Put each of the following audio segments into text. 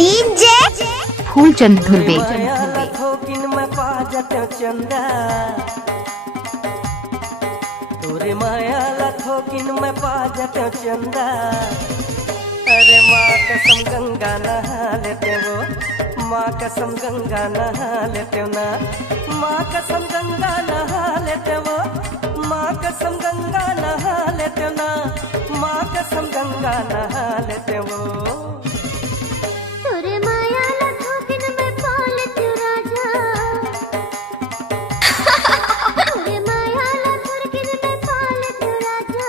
DJ Phoolchand Dhurve. तोरे माया थोकिन में पाजत चंदा। अरे माँ कसम गंगा नहा लेते वो, माँ कसम गंगा नहा लेते ना, माँ कसम गंगा नहा लेते वो, माँ कसम गंगा नहा लेते ना, माँ कसम गंगा नहा लेते वो। तोरे माया थोकिन में पालते राजा, तोरे माया थोकिन में पालते राजा।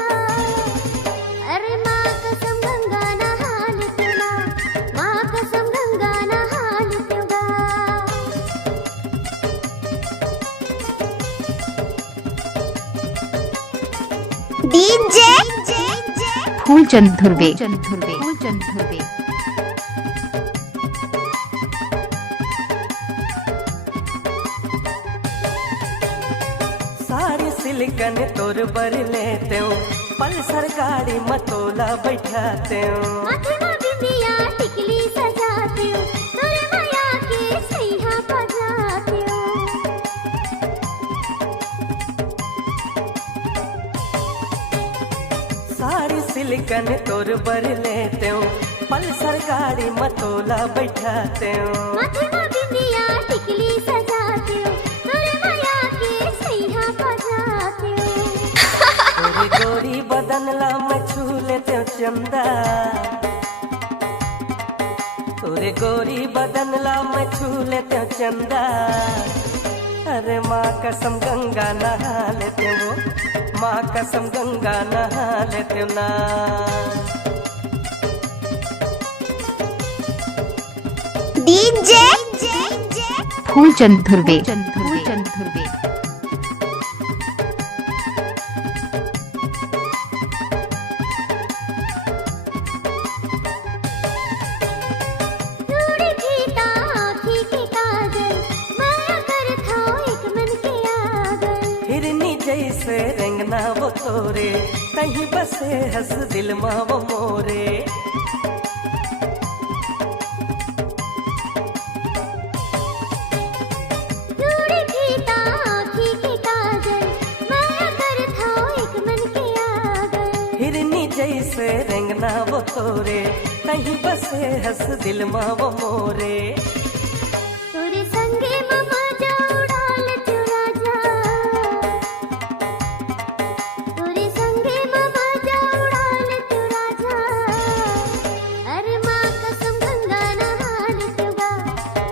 अरे माँ कसम गंगा नहा लेते ना, माँ कसम गंगा नहा लेते गा। डीजे फूलचंद धुर्वे। सारी सिलिकन तोर बर लेते हो, पल्सर गाड़ी मतोला बैठाते हो, माथे में बिंदिया टिकली सजाते हो, तोरे माया के सैया बजाते हो। सारी सिलिकन तोर बर लेते हो, पल्सर गाड़ी मतोला बैठाते हो, माथे में बिंदिया टिकली सजाते हो, तोरे माया के सैया बजाते हो। तोरे गोरी बदनला में छू लेते हो चंदा, तोरे गोरी बदनला में छू लेते हो चंदा। अरे माँ कसम गंगा नहा लेते हो, माँ कसम गंगा नहा लेते हो ना। डीजे फूलचंद धुर्वे। चूड़ी फीता आँखी के काजल, माया करता एक मन के आगल। हिरनी जैसे रंगना वो तोरे, कहीं बसे हंस दिल मा वो मोरे। चूड़ी फीता आँखी के काजल, माया करता एक मन के आगल। हिरनी जैसे रंगना वो तोरे, कहीं बसे हंस दिल मा वो मोरे। तोरे संगे ममा जा उड़ाल तू राजा, तोरे संगे ममा जा उड़ाल तू राजा। अरे माँ कसम गंगा नहा लेते गा,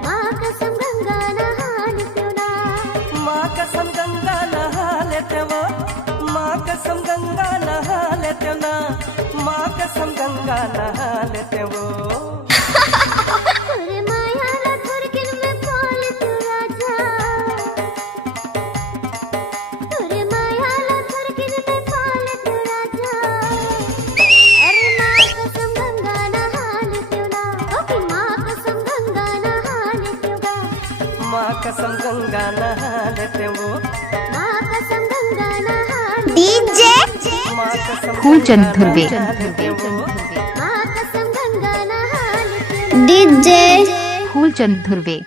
माँ कसम गंगा नहा लेते ना। माँ कसम गंगा नहा लेते वो, माँ कसम गंगा नहा लेते ना, माँ कसम गंगा नहा लेते वो। तोरे माया ला थोरकिन में पाल तू राजा, तोरे माया ला थोरकिन में पाल तू राजा। अरे माँ कसम गंगा नहा लेते ना, ओके माँ कसम गंगा नहा लेते गा। माँ कसम गंगा नहा लेते वो, माँ कसम गंगा नहा डीजे माँ कसम फूलचंद गंगा धुर्वे। नहा लेते वो। माँ कसम गंगा नहा लेते डीजे फूलचंद धुर्वे।